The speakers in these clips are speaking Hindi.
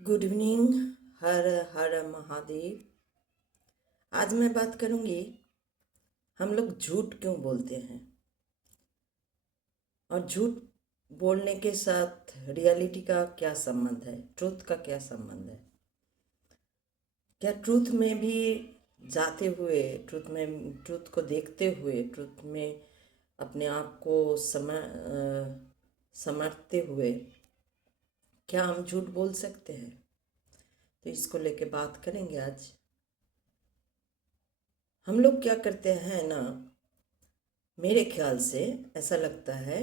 Good evening. हर हर महादेव। आज मैं बात करूंगी, हम लोग झूठ क्यों बोलते हैं और झूठ बोलने के साथ रियलिटी का क्या संबंध है, ट्रूथ का क्या संबंध है। क्या ट्रूथ में भी जाते हुए, ट्रूथ को देखते हुए, ट्रूथ में अपने आप को समझते हुए क्या हम झूठ बोल सकते हैं? तो इसको लेके बात करेंगे आज। हम लोग क्या करते हैं ना, मेरे ख्याल से ऐसा लगता है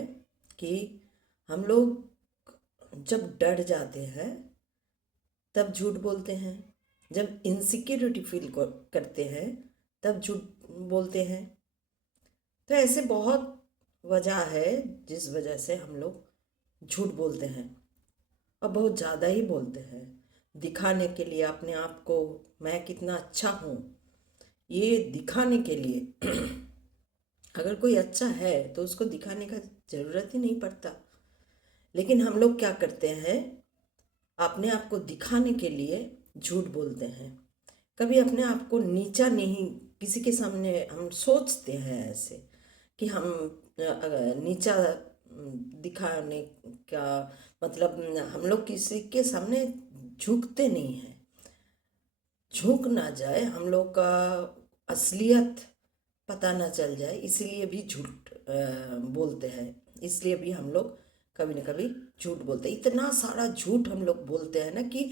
कि हम लोग जब डर जाते हैं तब झूठ बोलते हैं, जब इनसिक्योरिटी फील करते हैं तब झूठ बोलते हैं। तो ऐसे बहुत वजह है जिस वजह से हम लोग झूठ बोलते हैं और बहुत ज़्यादा ही बोलते हैं, दिखाने के लिए अपने आप को, मैं कितना अच्छा हूँ ये दिखाने के लिए। अगर कोई अच्छा है तो उसको दिखाने का ज़रूरत ही नहीं पड़ता। लेकिन हम लोग क्या करते हैं, अपने आप को दिखाने के लिए झूठ बोलते हैं। कभी अपने आप को नीचा नहीं, किसी के सामने हम सोचते हैं ऐसे कि हम नीचा दिखाने का मतलब, हम लोग किसी के सामने झुकते नहीं हैं। झुक ना जाए, हम लोग का असलियत पता ना चल जाए, इसीलिए भी झूठ बोलते हैं। इसलिए भी हम लोग कभी ना कभी झूठ बोलते हैं। इतना सारा झूठ हम लोग बोलते हैं ना कि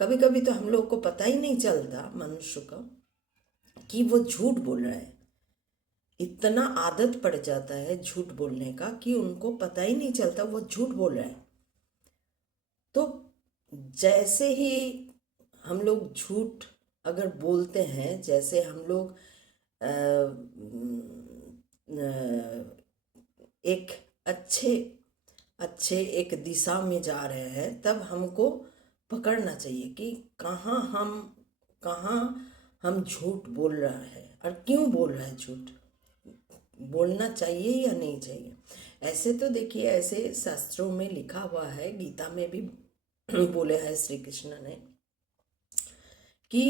कभी कभी तो हम लोग को पता ही नहीं चलता, मनुष्य का, कि वो झूठ बोल रहा है। इतना आदत पड़ जाता है झूठ बोलने का कि उनको पता ही नहीं चलता वो झूठ बोल रहा है। तो जैसे ही हम लोग झूठ अगर बोलते हैं, जैसे हम लोग एक अच्छे अच्छे एक दिशा में जा रहे हैं, तब हमको पकड़ना चाहिए कि कहाँ हम झूठ बोल रहा है और क्यों बोल रहा है झूठ, बोलना चाहिए या नहीं चाहिए। ऐसे तो देखिए, ऐसे शास्त्रों में लिखा हुआ है, गीता में भी बोले हैं श्री कृष्ण ने कि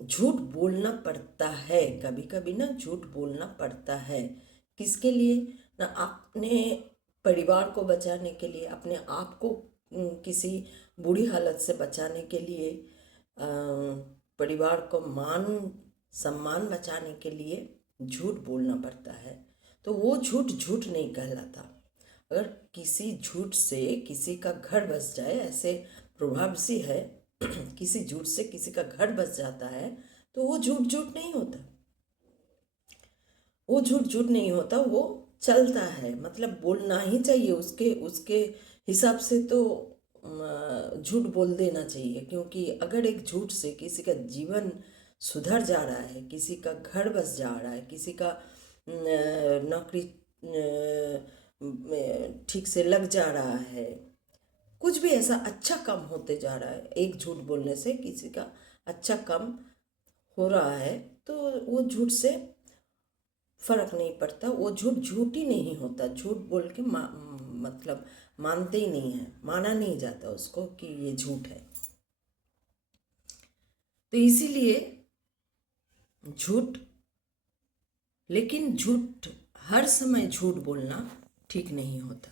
झूठ बोलना पड़ता है। कभी कभी ना झूठ बोलना पड़ता है। किसके लिए ना, अपने परिवार को बचाने के लिए, अपने आप को किसी बुरी हालत से बचाने के लिए, परिवार को मान सम्मान बचाने के लिए झूठ बोलना पड़ता है। तो वो झूठ झूठ नहीं कहलाता। अगर किसी झूठ से किसी का घर बस जाए, ऐसे प्रभाव सी है, किसी झूठ से किसी का घर बस जाता है, तो वो झूठ झूठ नहीं होता। वो झूठ झूठ नहीं होता, वो चलता है। मतलब बोलना ही चाहिए, उसके उसके हिसाब से तो झूठ बोल देना चाहिए। क्योंकि अगर एक झूठ से किसी का जीवन सुधर जा रहा है, किसी का घर बस जा रहा है, किसी का नौकरी ठीक से लग जा रहा है, कुछ भी ऐसा अच्छा काम होते जा रहा है, एक झूठ बोलने से किसी का अच्छा काम हो रहा है, तो वो झूठ से फर्क नहीं पड़ता। वो झूठ झूठ ही नहीं होता। झूठ बोल के मतलब मानते ही नहीं है, माना नहीं जाता उसको कि ये झूठ है। तो इसीलिए झूठ, लेकिन झूठ हर समय झूठ बोलना ठीक नहीं होता।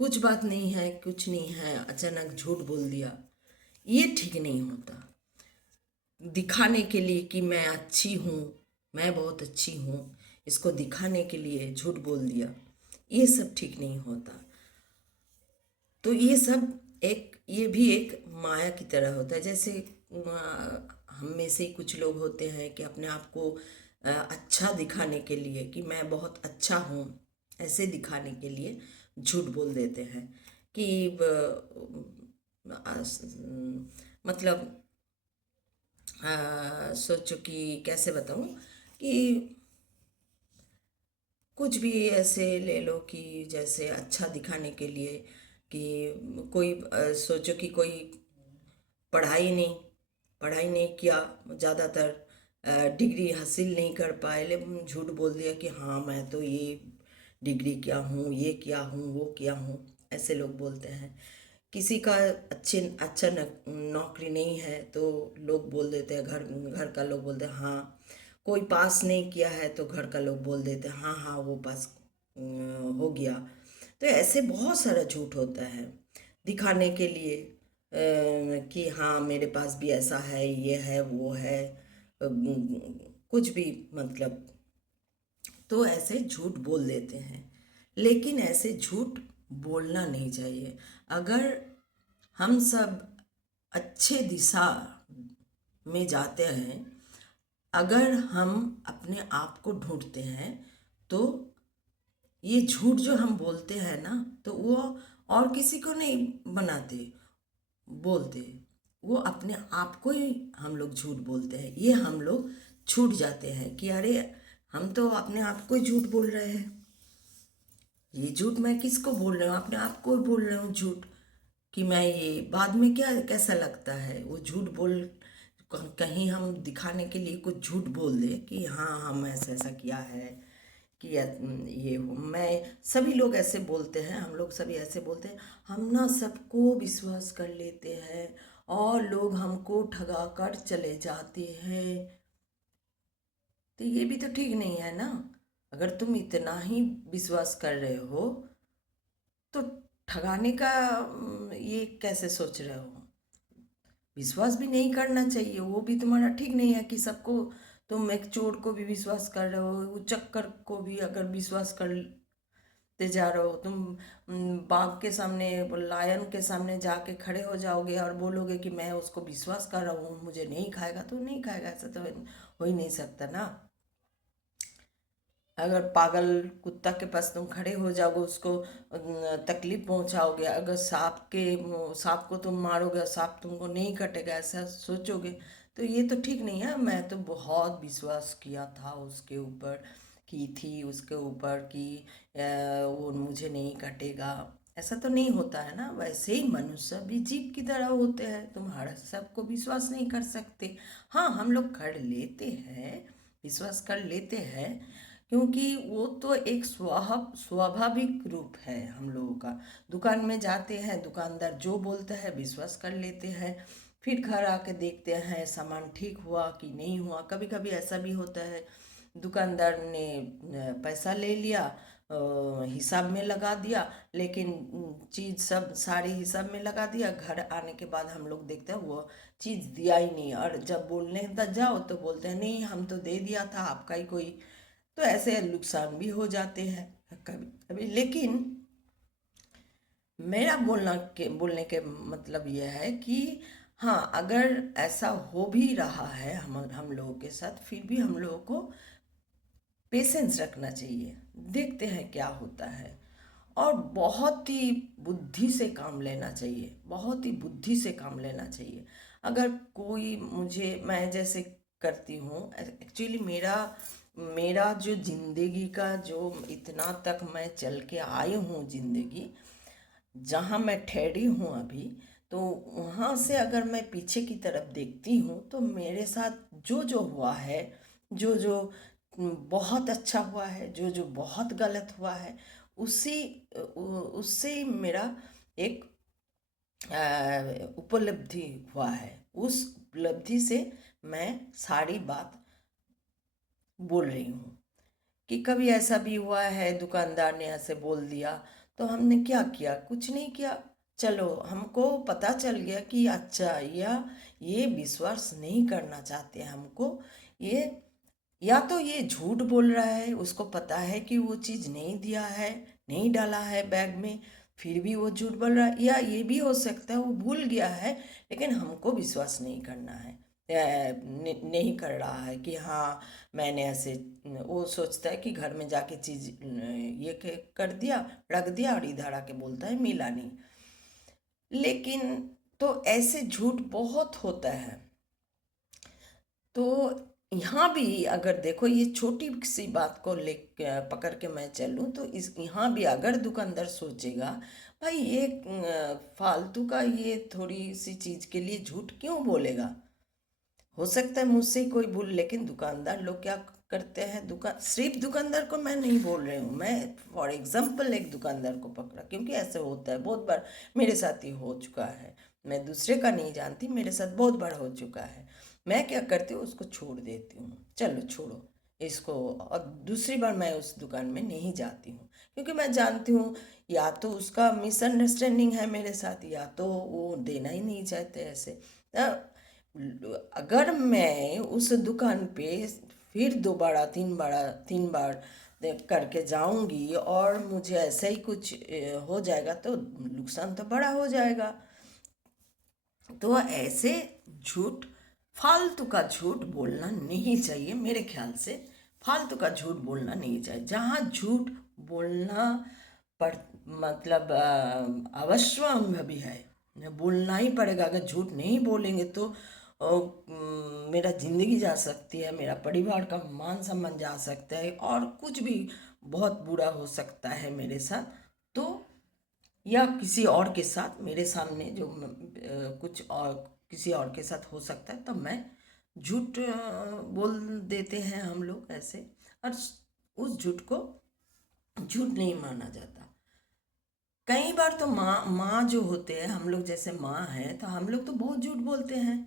कुछ बात नहीं है, कुछ नहीं है, अचानक झूठ बोल दिया, ये ठीक नहीं होता। दिखाने के लिए कि मैं अच्छी हूँ, मैं बहुत अच्छी हूँ, इसको दिखाने के लिए झूठ बोल दिया, ये सब ठीक नहीं होता। तो ये सब ये भी एक माया की तरह होता है। जैसे हम में से कुछ लोग होते हैं कि अपने आप को अच्छा दिखाने के लिए कि मैं बहुत अच्छा हूँ, ऐसे दिखाने के लिए झूठ बोल देते हैं कि मतलब सोचो कि कैसे बताऊँ कि कुछ भी ऐसे ले लो कि जैसे अच्छा दिखाने के लिए कि कोई सोचो कि कोई पढ़ाई नहीं किया, ज़्यादातर डिग्री हासिल नहीं कर पाए, लेकिन झूठ बोल दिया कि हाँ मैं तो ये डिग्री किया हूँ, ये किया हूँ, वो किया हूँ। ऐसे लोग बोलते हैं। किसी का अच्छा नौकरी नहीं है तो लोग बोल देते हैं, घर घर का लोग बोलते हैं हाँ। कोई पास नहीं किया है तो घर का लोग बोल देते हैं हाँ हाँ वो पास हो गया। तो ऐसे बहुत सारा झूठ होता है दिखाने के लिए, कि हाँ मेरे पास भी ऐसा है, ये है वो है, कुछ भी मतलब। तो ऐसे झूठ बोल देते हैं, लेकिन ऐसे झूठ बोलना नहीं चाहिए। अगर हम सब अच्छे दिशा में जाते हैं, अगर हम अपने आप को ढूंढते हैं, तो ये झूठ जो हम बोलते हैं ना, तो वो और किसी को नहीं बनाते बोलते, वो अपने आप को ही हम लोग झूठ बोलते हैं। ये हम लोग छूट जाते हैं कि अरे हम तो अपने आप को ही झूठ बोल रहे हैं। ये झूठ मैं किसको बोल रहा हूँ? अपने आप को ही बोल रहा हूँ झूठ। कि मैं ये बाद में क्या कैसा लगता है वो झूठ बोल, कहीं हम दिखाने के लिए कुछ झूठ बोल दे कि हाँ हम ऐसा ऐसा किया है, कि ये मैं, सभी लोग ऐसे बोलते हैं, हम लोग सभी ऐसे बोलते हैं। हम ना सबको विश्वास कर लेते हैं और लोग हमको ठगा कर चले जाते हैं। तो ये भी तो ठीक नहीं है ना। अगर तुम इतना ही विश्वास कर रहे हो तो ठगाने का ये कैसे सोच रहे हो? विश्वास भी नहीं करना चाहिए, वो भी तुम्हारा ठीक नहीं है कि सबको, तुम एक चोर को भी विश्वास कर रहे हो, उचक्कर को भी अगर विश्वास करते जा रहे हो तुम, बाघ के सामने, लायन के सामने जाके खड़े हो जाओगे और बोलोगे कि मैं उसको विश्वास कर रहा हूँ, मुझे नहीं खाएगा, तो नहीं खाएगा, ऐसा तो हो ही नहीं सकता ना। अगर पागल कुत्ता के पास तुम खड़े हो जाओगे, उसको तकलीफ पहुंचाओगे, अगर सांप को तुम मारोगे, सांप तुमको नहीं कटेगा, ऐसा सोचोगे, तो ये तो ठीक नहीं है। मैं तो बहुत विश्वास किया था उसके ऊपर, की थी उसके ऊपर कि वो मुझे नहीं कटेगा, ऐसा तो नहीं होता है ना। वैसे ही मनुष्य भी जीव की तरह होते हैं, तुम हर सबको विश्वास नहीं कर सकते। हाँ हम लोग कर लेते हैं, विश्वास कर लेते हैं, क्योंकि वो तो एक स्वाभाविक रूप है हम लोगों का। दुकान में जाते हैं, दुकानदार जो बोलता है विश्वास कर लेते हैं, फिर घर आके देखते हैं सामान ठीक हुआ कि नहीं हुआ। कभी कभी ऐसा भी होता है, दुकानदार ने पैसा ले लिया, हिसाब में लगा दिया, लेकिन चीज़ सब सारी हिसाब में लगा दिया, घर आने के बाद हम लोग देखते हैं वो चीज़ दिया ही नहीं, और जब बोलने तक जाओ तो बोलते हैं नहीं हम तो दे दिया था, आपका ही कोई। तो ऐसे नुकसान भी हो जाते हैं कभी कभी। लेकिन मेरा बोलने के मतलब यह है कि हाँ अगर ऐसा हो भी रहा है हम लोगों के साथ, फिर भी हम लोगों को पेशेंस रखना चाहिए, देखते हैं क्या होता है। और बहुत ही बुद्धि से काम लेना चाहिए, बहुत ही बुद्धि से काम लेना चाहिए। अगर कोई मुझे, मैं जैसे करती हूँ एक्चुअली, मेरा मेरा जो जिंदगी का जो इतना तक मैं चल के आई हूँ, जिंदगी जहाँ मैं ठहरी हूँ अभी, तो वहाँ से अगर मैं पीछे की तरफ देखती हूँ तो मेरे साथ जो जो हुआ है, जो जो बहुत अच्छा हुआ है, जो जो बहुत गलत हुआ है, उसी उससे मेरा एक उपलब्धि हुआ है। उस उपलब्धि से मैं सारी बात बोल रही हूँ। कि कभी ऐसा भी हुआ है, दुकानदार ने ऐसे बोल दिया तो हमने क्या किया? कुछ नहीं किया। चलो हमको पता चल गया कि अच्छा ये विश्वास नहीं करना चाहते हमको, ये या तो ये झूठ बोल रहा है, उसको पता है कि वो चीज़ नहीं दिया है, नहीं डाला है बैग में, फिर भी वो झूठ बोल रहा है। या ये भी हो सकता है वो भूल गया है, लेकिन हमको विश्वास नहीं करना है, नहीं कर रहा है कि हाँ मैंने ऐसे, वो सोचता है कि घर में जाके चीज़ ये कर दिया, रख दिया, और इधर आके बोलता है मिला नहीं। लेकिन तो ऐसे झूठ बहुत होता है। तो यहाँ भी अगर देखो, ये छोटी सी बात को ले पकड़ के मैं चलूँ तो इस यहाँ भी अगर दुकानदार सोचेगा भाई ये फालतू का ये थोड़ी सी चीज़ के लिए झूठ क्यों बोलेगा, हो सकता है मुझसे ही कोई भूल, लेकिन दुकानदार लोग क्या करते हैं दुकान, सिर्फ दुकानदार को मैं नहीं बोल रही हूँ, मैं फॉर एग्जांपल एक दुकानदार को पकड़ा, क्योंकि ऐसे होता है बहुत बार, मेरे साथ ही हो चुका है। मैं दूसरे का नहीं जानती, मेरे साथ बहुत बार हो चुका है। मैं क्या करती हूँ, उसको छोड़ देती हूँ, चलो छोड़ो इसको, और दूसरी बार मैं उस दुकान में नहीं जाती हूँ, क्योंकि मैं जानती हूँ या तो उसका मिसअंडरस्टैंडिंग है मेरे साथ, या तो वो देना ही नहीं चाहते ऐसे। अगर मैं उस दुकान पे फिर दोबारा तीन बार करके जाऊंगी और मुझे ऐसा ही कुछ हो जाएगा, तो नुकसान तो बड़ा हो जाएगा। तो ऐसे झूठ, फालतू का झूठ बोलना नहीं चाहिए मेरे ख्याल से। फालतू का झूठ बोलना नहीं चाहिए। जहाँ झूठ बोलना पड़ मतलब अवश्य भी है, बोलना ही पड़ेगा। अगर झूठ नहीं बोलेंगे तो मेरा ज़िंदगी जा सकती है, मेरा परिवार का मान सम्मान जा सकता है, और कुछ भी बहुत बुरा हो सकता है मेरे साथ, तो या किसी और के साथ, मेरे सामने जो कुछ और किसी और के साथ हो सकता है, तब मैं झूठ बोल देते हैं हम लोग ऐसे। और उस झूठ को झूठ नहीं माना जाता। कई बार तो माँ माँ जो होते हैं, हम लोग जैसे माँ हैं, तो हम लोग तो बहुत झूठ बोलते हैं।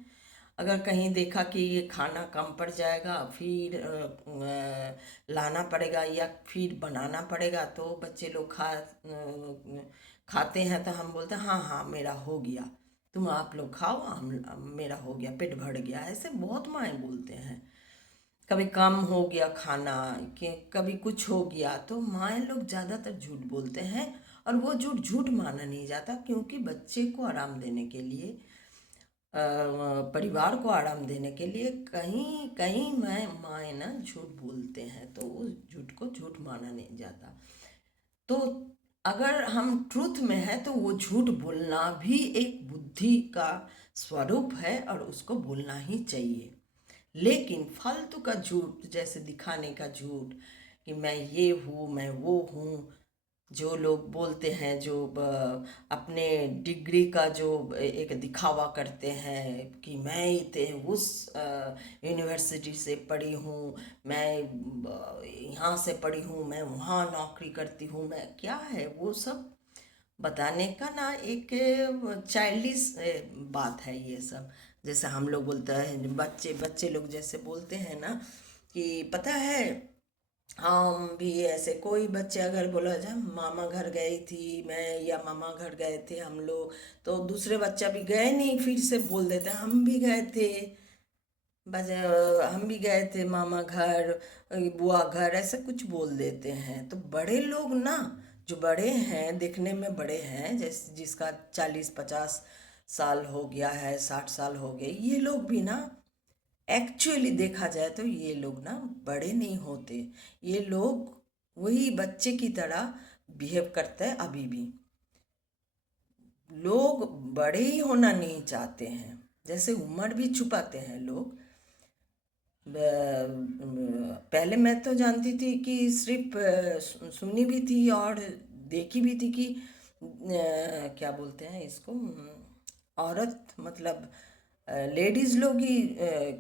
अगर कहीं देखा कि ये खाना कम पड़ जाएगा, फिर लाना पड़ेगा या फिर बनाना पड़ेगा, तो बच्चे लोग खाते हैं, तो हम बोलते हैं हाँ हाँ मेरा हो गया, तुम आप लोग खाओ, हम मेरा हो गया, पेट भर गया। ऐसे बहुत माएँ बोलते हैं। कभी कम हो गया खाना, कि कभी कुछ हो गया, तो माँ लोग ज़्यादातर झूठ बोलते हैं। और वो झूठ झूठ माना नहीं जाता, क्योंकि बच्चे को आराम देने के लिए, परिवार को आराम देने के लिए कहीं कहीं माँ ना झूठ बोलते हैं, तो उस झूठ को झूठ माना नहीं जाता। तो अगर हम ट्रुथ में हैं, तो वो झूठ बोलना भी एक बुद्धि का स्वरूप है, और उसको बोलना ही चाहिए। लेकिन फालतू का झूठ, जैसे दिखाने का झूठ कि मैं ये हूँ, मैं वो हूँ, जो लोग बोलते हैं, जो अपने डिग्री का जो एक दिखावा करते हैं कि मैं इतने उस यूनिवर्सिटी से पढ़ी हूँ, मैं यहाँ से पढ़ी हूँ, मैं वहाँ नौकरी करती हूँ, मैं क्या है वो सब बताने का ना, एक चाइल्डिश बात है ये सब। जैसे हम लोग बोलते हैं, बच्चे बच्चे लोग जैसे बोलते हैं ना, कि पता है हम भी ऐसे, कोई बच्चे अगर बोला जाए मामा घर गई थी मैं, या मामा घर गए थे हम लोग, तो दूसरे बच्चा भी गए नहीं, फिर से बोल देते हैं हम भी गए थे, हम भी गए थे मामा घर, बुआ घर, ऐसा कुछ बोल देते हैं। तो बड़े लोग ना, जो बड़े हैं, देखने में बड़े हैं, जैसे जिसका 40-50 साल हो गया है, 60 साल हो गए, ये लोग भी ना, एक्चुअली देखा जाए तो ये लोग ना बड़े नहीं होते। ये लोग वही बच्चे की तरह बिहेव करते हैं अभी भी। लोग बड़े ही होना नहीं चाहते हैं, जैसे उम्र भी छुपाते हैं लोग। पहले मैं तो जानती थी कि सिर्फ सुनी भी थी और देखी भी थी कि क्या बोलते हैं इसको, औरत मतलब लेडीज लोग ही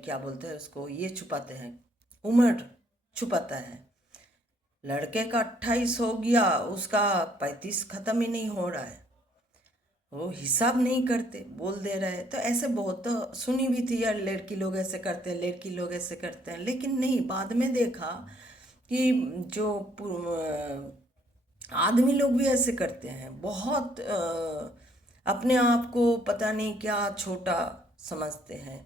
क्या बोलते हैं उसको, ये छुपाते हैं, उम्र छुपाता है। लड़के का 28 हो गया, उसका 35 खत्म ही नहीं हो रहा है, वो हिसाब नहीं करते, बोल दे रहे हैं। तो ऐसे बहुत तो सुनी भी थी यार, लड़की लोग ऐसे करते हैं, लड़की लोग ऐसे करते हैं, लेकिन नहीं, बाद में देखा कि जो आदमी लोग भी ऐसे करते हैं, बहुत अपने आप को पता नहीं क्या छोटा समझते हैं।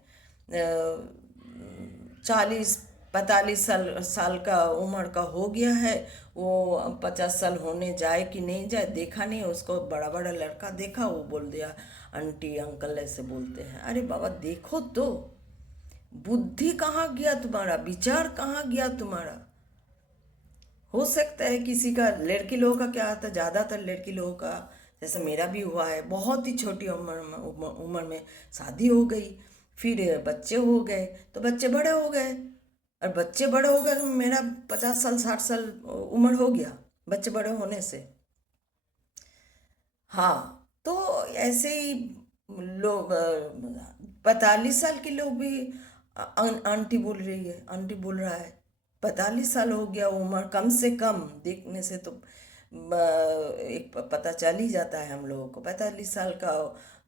40-45 साल का उम्र का हो गया है, वो 50 साल होने जाए कि नहीं जाए देखा नहीं, उसको बड़ा बड़ा लड़का देखा, वो बोल दिया आंटी अंकल ऐसे बोलते हैं। अरे बाबा देखो तो, बुद्धि कहाँ गया तुम्हारा, विचार कहाँ गया तुम्हारा। हो सकता है किसी का, लड़की लोगों का क्या आता है, ज़्यादातर लड़की लोगों का, जैसे मेरा भी हुआ है, बहुत ही छोटी उम्र में शादी हो गई, फिर बच्चे हो गए, तो बच्चे बड़े हो गए, और बच्चे बड़े हो गए तो मेरा 50 साल 60 साल उम्र हो गया बच्चे बड़े होने से। हाँ, तो ऐसे ही लोग 45 साल के लोग भी आंटी बोल रही है, आंटी बोल रहा है, 45 साल हो गया उम्र, कम से कम देखने से तो एक पता चल ही जाता है हम लोगों को। 45 साल का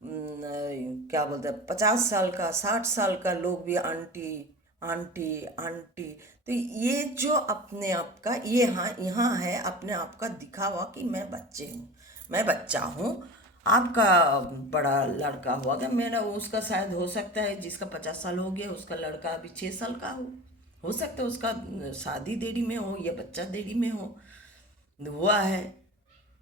क्या बोलते हैं, 50 साल का, 60 साल का लोग भी आंटी आंटी आंटी। तो ये जो अपने आप का, ये हाँ यहाँ है अपने आप का दिखावा कि मैं बच्चे हूँ, मैं बच्चा हूँ। आपका बड़ा लड़का हुआ क्या, मेरा उसका शायद हो सकता है जिसका 50 साल हो गया उसका लड़का अभी 6 साल का हो सकता है उसका शादी देरी में हो या बच्चा देरी में हो हुआ है।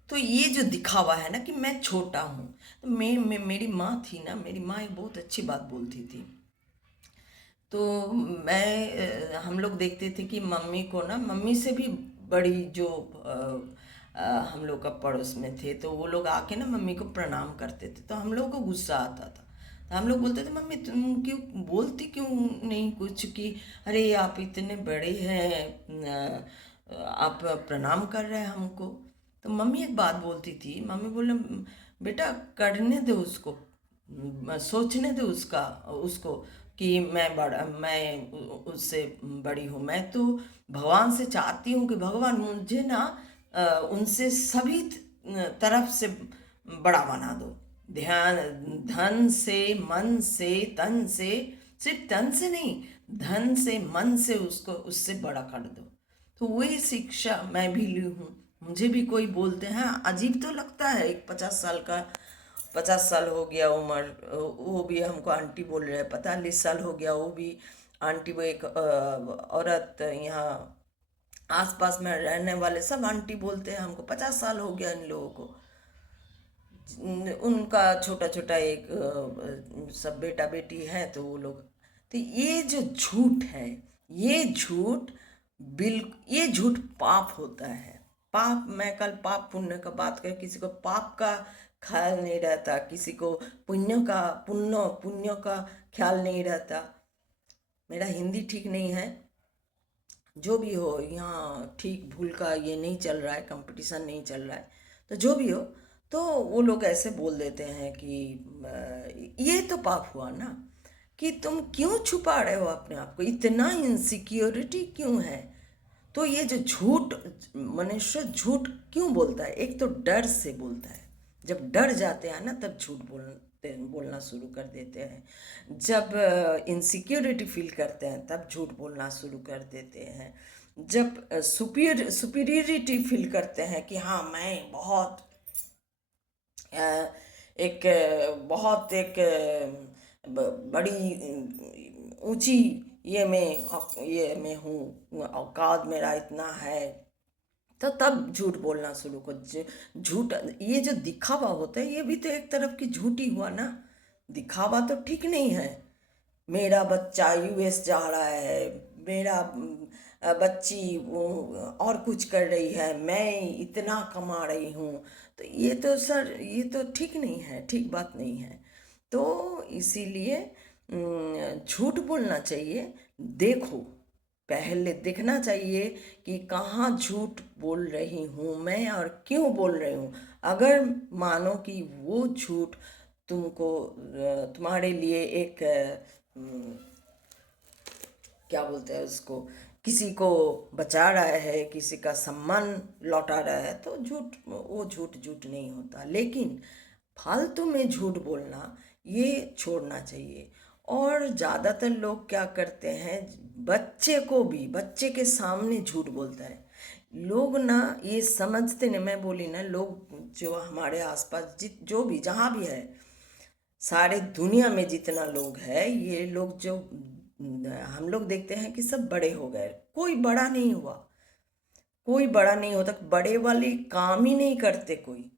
तो ये जो दिखावा है ना कि मैं छोटा हूँ। तो मेरी माँ थी ना, मेरी माँ एक बहुत अच्छी बात बोलती थी। तो हम लोग देखते थे कि मम्मी को ना, मम्मी से भी बड़ी जो हम लोग का पड़ोस में थे, तो वो लोग आके ना मम्मी को प्रणाम करते थे। तो हम लोग को गुस्सा आता था, तो हम लोग बोलते थे मम्मी तुम क्यों बोलती क्यों नहीं कुछ, कि अरे आप इतने बड़े हैं, आप प्रणाम कर रहे हैं हमको। तो मम्मी एक बात बोलती थी, मम्मी बोले बेटा करने दो उसको, सोचने दो उसका उसको कि मैं उससे बड़ी हूँ। मैं तो भगवान से चाहती हूँ कि भगवान मुझे ना उनसे सभी तरफ से बड़ा बना दो। ध्यान, धन से, मन से, तन से, सिर्फ तन से नहीं, धन से, मन से उसको उससे बड़ा कर दो। तो वही शिक्षा मैं भी ली हूँ। मुझे भी कोई बोलते हैं, अजीब तो लगता है, एक 50 साल का, 50 साल हो गया उम्र, वो भी हमको आंटी बोल रहे हैं। 45 साल हो गया वो भी आंटी। वो एक औरत यहाँ आसपास में रहने वाले सब आंटी बोलते हैं हमको। 50 साल हो गया इन लोगों को। उनका छोटा छोटा एक सब बेटा बेटी है, तो वो लोग, तो ये जो झूठ है, ये झूठ, ये झूठ पाप होता है। पाप, मैं कल पाप पुण्य का बात कर, किसी को पाप का ख्याल नहीं रहता, किसी को पुण्य का ख्याल नहीं रहता। मेरा हिंदी ठीक नहीं है, जो भी हो, यहाँ ठीक भूल का ये नहीं चल रहा है, कंपटीशन नहीं चल रहा है। तो जो भी हो, तो वो लोग ऐसे बोल देते हैं कि ये तो पाप हुआ ना, कि तुम क्यों छुपा रहे हो अपने आप को, इतना इनसिक्योरिटी क्यों है। तो ये जो झूठ, मनुष्य झूठ क्यों बोलता है, एक तो डर से बोलता है। जब डर जाते हैं ना तब झूठ बोलना शुरू कर देते हैं। जब इनसिक्योरिटी फील करते हैं तब झूठ बोलना शुरू कर देते हैं। जब सुपीरियरिटी फील करते हैं कि हाँ मैं बहुत एक बहुत एक बड़ी ऊंची ये में हूँ, औकात मेरा इतना है, तो तब झूठ बोलना शुरू कर। झूठ, ये जो दिखावा होता है ये भी तो एक तरफ की झूठ ही हुआ ना। दिखावा तो ठीक नहीं है। मेरा बच्चा यूएस जा रहा है, मेरा बच्ची और कुछ कर रही है, मैं इतना कमा रही हूँ, तो ये तो सर, ये तो ठीक नहीं है, ठीक बात नहीं है। तो इसीलिए झूठ बोलना चाहिए। देखो, पहले देखना चाहिए कि कहाँ झूठ बोल रही हूँ मैं और क्यों बोल रही हूँ। अगर मानो कि वो झूठ तुमको तुम्हारे लिए एक क्या बोलते हैं उसको, किसी को बचा रहा है, किसी का सम्मान लौटा रहा है, तो झूठ, वो झूठ झूठ नहीं होता। लेकिन फालतू में झूठ बोलना ये छोड़ना चाहिए। और ज़्यादातर लोग क्या करते हैं, बच्चे को भी, बच्चे के सामने झूठ बोलता है। लोग ना ये समझते नहीं, मैं बोली ना, लोग जो हमारे आसपास जो भी जहाँ भी है, सारे दुनिया में जितना लोग है, ये लोग जो हम लोग देखते हैं कि सब बड़े हो गए, कोई बड़ा नहीं हुआ, कोई बड़ा नहीं होता, बड़े वाले काम ही नहीं करते कोई।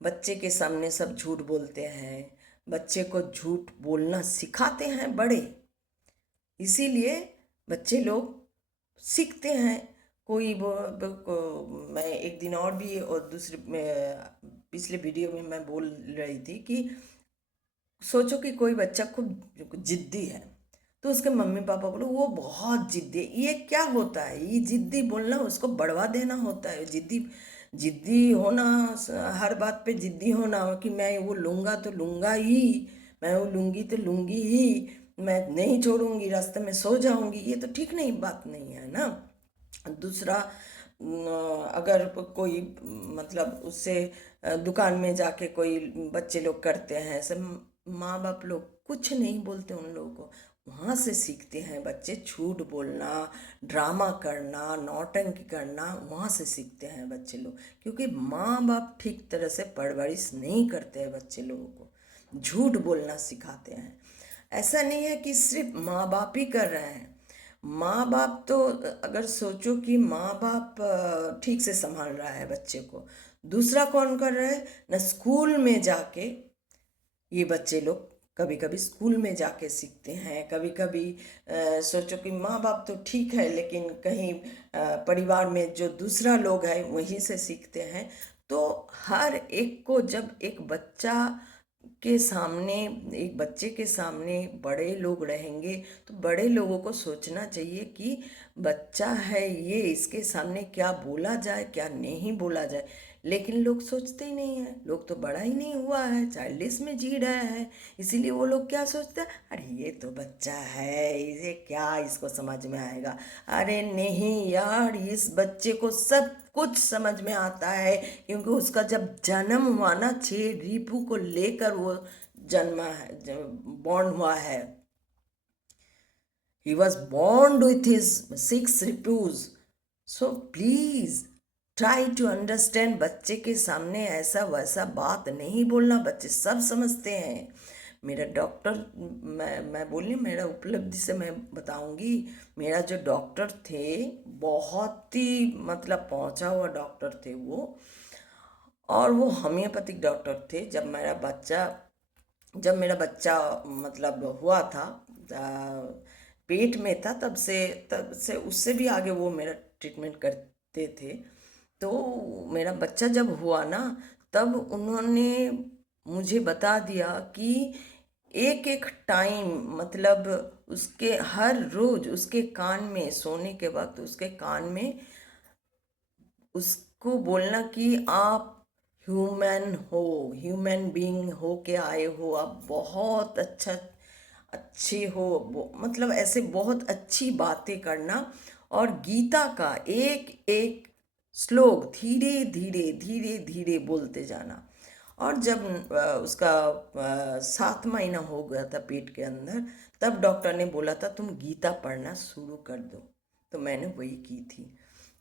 बच्चे के सामने सब झूठ बोलते हैं, बच्चे को झूठ बोलना सिखाते हैं बड़े। इसीलिए बच्चे लोग सीखते हैं। मैं एक दिन और भी, और दूसरे पिछले वीडियो में मैं बोल रही थी कि सोचो कि कोई बच्चा खूब जिद्दी है, तो उसके मम्मी पापा बोलो वो बहुत जिद्दी है। ये क्या होता है, ये जिद्दी बोलना, उसको बढ़वा देना होता है। जिद्दी जिद्दी होना, हर बात पे जिद्दी होना कि मैं वो लूँगा तो लूँगा ही, मैं वो लूँगी तो लूँगी ही, मैं नहीं छोड़ूंगी, रास्ते में सो जाऊंगी, ये तो ठीक नहीं, बात नहीं है ना। दूसरा अगर कोई मतलब उससे दुकान में जाके कोई बच्चे लोग करते हैं ऐसे, माँ बाप लोग कुछ नहीं बोलते उन लोगों को। वहाँ से सीखते हैं बच्चे झूठ बोलना, ड्रामा करना, नौटंकी करना, वहाँ से सीखते हैं बच्चे लोग। क्योंकि माँ बाप ठीक तरह से परवरिश नहीं करते हैं बच्चे लोगों को, झूठ बोलना सिखाते हैं। ऐसा नहीं है कि सिर्फ माँ बाप ही कर रहे हैं। माँ बाप तो अगर सोचो कि माँ बाप ठीक से संभाल रहा है बच्चे को, दूसरा कौन कर रहा है ना, स्कूल में जाके ये बच्चे लोग कभी कभी स्कूल में जाके सीखते हैं। कभी कभी सोचो कि माँ बाप तो ठीक है, लेकिन कहीं परिवार में जो दूसरा लोग है वहीं से सीखते हैं। तो हर एक को, जब एक बच्चा के सामने, एक बच्चे के सामने बड़े लोग रहेंगे, तो बड़े लोगों को सोचना चाहिए कि बच्चा है ये, इसके सामने क्या बोला जाए क्या नहीं बोला जाए। लेकिन लोग सोचते ही नहीं हैं, लोग तो बड़ा ही नहीं हुआ है, चाइल्डिश में जी रहा है। इसीलिए वो लोग क्या सोचते हैं, अरे ये तो बच्चा है, इसे क्या इसको समझ में आएगा। अरे नहीं यार, इस बच्चे को सब कुछ समझ में आता है, क्योंकि उसका जब जन्म हुआ ना, 6 रिपू को लेकर वो जन्मा है, बॉर्न हुआ है। He was born with his 6 ripus. So please try to understand। बच्चे के सामने ऐसा वैसा बात नहीं बोलना, बच्चे सब समझते हैं। मेरा डॉक्टर, मैं बोली, मेरा उपलब्धि से मैं बताऊंगी। मेरा जो डॉक्टर थे, बहुत ही मतलब पहुंचा हुआ डॉक्टर थे वो, और वो होम्योपैथिक डॉक्टर थे। जब मेरा बच्चा मतलब हुआ था, पेट में था, तब से उससे भी आगे वो मेरा ट्रीटमेंट करते थे। तो मेरा बच्चा जब हुआ ना, तब उन्होंने मुझे बता दिया कि एक एक टाइम, मतलब उसके हर रोज उसके कान में, सोने के वक्त उसके कान में उसको बोलना कि आप ह्यूमन हो, ह्यूमन बीइंग हो के आए हो, आप बहुत अच्छे हो, मतलब ऐसे बहुत अच्छी बातें करना। और गीता का एक एक श्लोक धीरे धीरे धीरे धीरे बोलते जाना। और जब उसका 7 महीना हो गया था पेट के अंदर, तब डॉक्टर ने बोला था तुम गीता पढ़ना शुरू कर दो। तो मैंने वही की थी।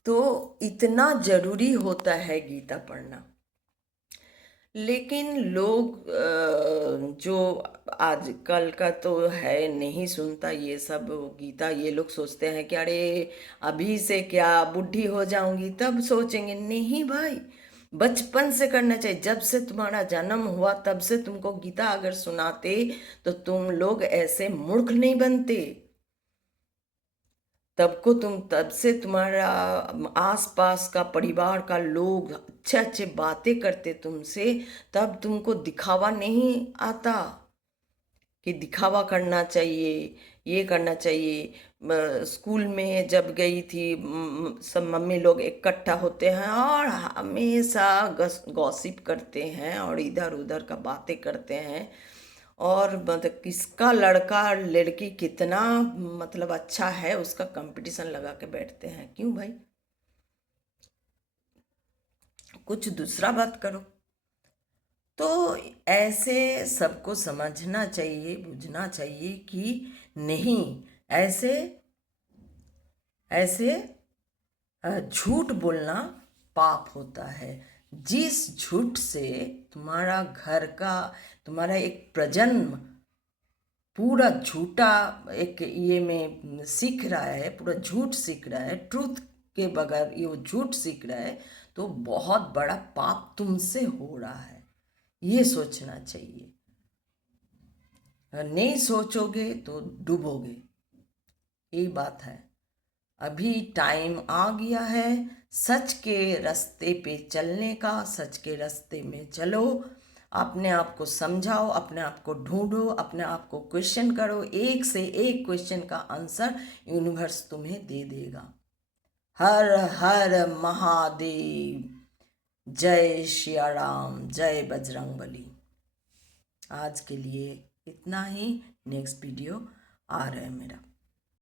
तो इतना जरूरी होता है गीता पढ़ना। लेकिन लोग जो आजकल का तो है, नहीं सुनता ये सब गीता। ये लोग सोचते हैं कि अरे अभी से क्या, बुढ़ी हो जाऊंगी तब सोचेंगे। नहीं भाई, बचपन से करना चाहिए। जब से तुम्हारा जन्म हुआ तब से तुमको गीता अगर सुनाते, तो तुम लोग ऐसे मूर्ख नहीं बनते। तब से तुम्हारा आसपास का परिवार का लोग अच्छे अच्छे बातें करते तुमसे, तब तुमको दिखावा नहीं आता कि दिखावा करना चाहिए, ये करना चाहिए। स्कूल में जब गई थी, सब मम्मी लोग इकट्ठा होते हैं और हमेशा गॉसिप करते हैं और इधर उधर का बातें करते हैं। और मतलब किसका लड़का लड़की कितना मतलब अच्छा है, उसका कंपटीशन लगा के बैठते हैं। क्यों भाई, कुछ दूसरा बात करो। तो ऐसे सबको समझना चाहिए, बुझना चाहिए कि नहीं, ऐसे ऐसे झूठ बोलना पाप होता है। जिस झूठ से तुम्हारा घर का, तुम्हारा एक प्रजन्म पूरा झूठा एक ये में सीख रहा है, पूरा झूठ सीख रहा है, ट्रूथ के बगैर ये वो झूठ सीख रहा है, तो बहुत बड़ा पाप तुमसे हो रहा है। ये सोचना चाहिए। अगर नहीं सोचोगे तो डूबोगे, यही बात है। अभी टाइम आ गया है सच के रास्ते पे चलने का। सच के रास्ते में चलो, अपने आप को समझाओ, अपने आप को ढूंढो, अपने आप को क्वेश्चन करो। एक से एक क्वेश्चन का आंसर यूनिवर्स तुम्हें दे देगा। हर हर महादेव, जय श्री राम, जय बजरंगबली। आज के लिए इतना ही। नेक्स्ट वीडियो आ रहा है मेरा।